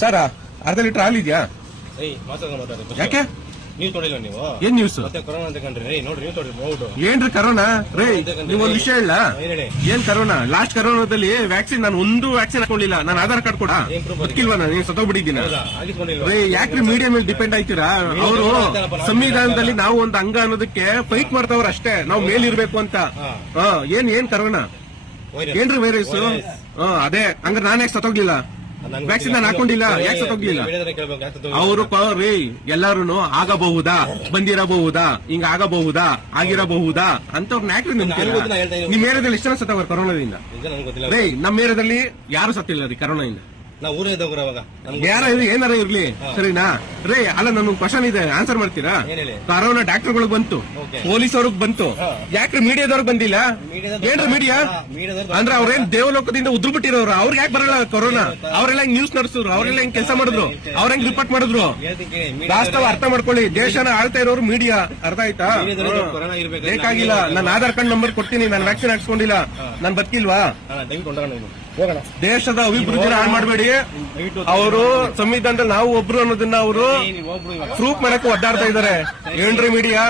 Sir ಅರ್ಧ litre ಹಾಲು ಇದೆಯಾ? ಯಾಕೆ ನೀವು ತೊಳಿಲ್ಲ ನೀವು ಏನ್ ನ್ಯೂಸ್ ಮತ್ತೆ ಕೊರೋನಾ ಅಂತ ಕಂಡ್ರಿ ನೋಡ್ರಿ ನೀವು ತೊಳಿ ನೋಡು ಏನ್ರಿ ಕರೋನಾ ರೇ ನೀವೊಂದ್ ವಿಷಯ ಹೇಳ ಏನ್ ಕರೋನಾ ಲಾಸ್ಟ್ ಕರೋನಾದಲ್ಲಿ ವ್ಯಾಕ್ಸಿನ್ ನಾನು ಒಂದು ವ್ಯಾಕ್ಸಿನ್ ಹಾಕೊಂಡಿಲ್ಲ. ನಾನು ಆಧಾರ್ ಕಾರ್ಡ್ ಕೊಡ ಗೊತ್ತಿಲ್ವಾ ನಾನು ಸತ್ತೋಗ್ಬಿಟ್ಟಿದ್ದೀನ ರೇ. ಯಾಕ್ರಿ ಮೀಡಿಯಾ ಮೇಲೆ ಡಿಪೆಂಡ್ ಆಯ್ತೀರಾ? ಅವರು ಸಂವಿಧಾನದಲ್ಲಿ ನಾವು ಒಂದು ಅಂಗ ಅನ್ನೋದಕ್ಕೆ ಫೈಟ್ ಮಾಡ್ತಾವ್ರ ಅಷ್ಟೇ, ನಾವು ಮೇಲಿರ್ಬೇಕು ಅಂತ. ಏನ್ ಕರೋನಾ ಏನ್ರಿ ವೈರಸ್? ಅದೇ ಹಂಗಾರೆ ನಾನೇ ಸತ್ತೋಗ್ಲಿಲ್ಲ, ವ್ಯಾಕ್ಸಿನ್ ನಾನು ಹಾಕೊಂಡಿಲ್ಲ, ಯಾಕೆ ಸತ್ತೋಗ್ಲಿಲ್ಲ? ಅವರು ರೀ ಎಲ್ಲಾರು ಆಗಬಹುದಾ, ಬಂದಿರಬಹುದಾ, ಹಿಂಗ ಆಗಬಹುದಾ, ಆಗಿರಬಹುದಾ ಅಂತವ್ರನ್ನ ಯಾಕ್ರಿ ನಿಮ್ ಏರಿಯಾದಲ್ಲಿ ಎಷ್ಟು ಜನ ಸತ್ತವ್ರ ಕರೋನಾದಿಂದ? ರೇ ನಮ್ಮ ಏರಿಯಾದಲ್ಲಿ ಯಾರು ಸತ್ತಿಲ್ಲ ರೀ ಕರೋನಾದಿಂದ. ನಾವು ಊರೇ ಅವಾಗ ಯಾರ ಏನಾರ ಇರ್ಲಿ ಸರಿನಾ ರೇ. ಅಲ್ಲ ನಮ್ಗೆ ಕ್ವಶನ್ ಇದೆ, ಆನ್ಸರ್ ಮಾಡ್ತೀರಾ? ಕರೋನಾ ಡಾಕ್ಟರ್ಗಳಿಗೆ ಬಂತು, ಪೊಲೀಸ್ ಅವ್ರಿಗೆ ಬಂತು, ಯಾಕ್ರಿ ಮೀಡಿಯಾದವ್ರಿಗೆ ಬಂದಿಲ್ಲ? ಏನ್ರಿ ಮೀಡಿಯಾ ಅಂದ್ರೆ ಅವ್ರೇನ್ ದೇವಲೋಕದಿಂದ ಉದ್ರು ಬಿಟ್ಟಿರೋರು, ಅವ್ರಿಗೆ ಯಾಕೆ ಬರಲ್ಲ ಕರೋನಾ? ಅವರೆಲ್ಲ ಹೆಂಗ್ ನ್ಯೂಸ್ ನಡೆಸಿದ್ರು, ಅವರೆಲ್ಲ ಹೆಂಗ್ ಕೆಲಸ ಮಾಡಿದ್ರು, ಅವ್ರ ಹೆಂಗ್ ರಿಪೋರ್ಟ್ ಮಾಡಿದ್ರು? ವಾಸ್ತವ ಅರ್ಥ ಮಾಡ್ಕೊಳ್ಳಿ, ದೇಶನ ಆಳ್ತಾ ಇರೋರು ಮೀಡಿಯಾ. ಅರ್ಥ ಆಯ್ತಾ? ಬೇಕಾಗಿಲ್ಲ, ನಾನು ಆಧಾರ್ ಕಾರ್ಡ್ ನಂಬರ್ ಕೊಡ್ತೀನಿ, ನಾನು ವ್ಯಾಕ್ಸಿನ್ ಹಾಕ್ಸ್ಕೊಂಡಿಲ್ಲ, ನಾನು ಬದುಕಿಲ್ವಾ? ದೇಶದ ಅಭಿವೃದ್ಧಿನ ಹಾಳು ಮಾಡಬೇಡಿ. ಅವರು ಸಂವಿಧಾನದಲ್ಲಿ ನಾವು ಒಬ್ರು ಅನ್ನೋದನ್ನ ಅವರು ಪ್ರೂಫ್ ಮಾಡಕ್ಕೆ ಒದ್ದಾಡ್ತಾ ಇದಾರೆ. ಏನ್ರಿ ಮೀಡಿಯಾ?